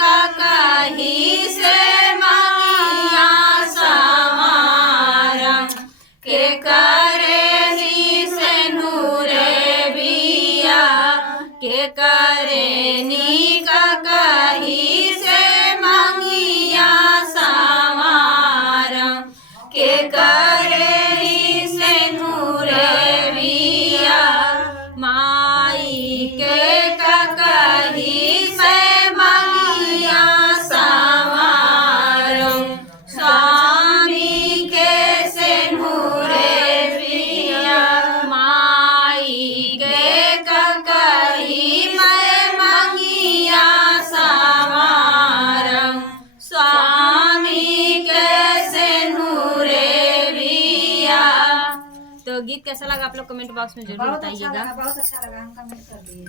का कही से मांगिया सवारा के करेनी से नूरे बिया के करेनी का कही से मांगिया सवारा के करेनी से नूरे बिया माई के का कही से मांगिया सवारा स्वामी के से नूरे बिया माई के का कही मैं मांगिया सवारा स्वामी के से नूरे बिया। तो गीत कैसा लगा आप लोग कमेंट बॉक्स में जरूर बताइएगा। बहुत अच्छा लगा, हम कमेंट कर दिए।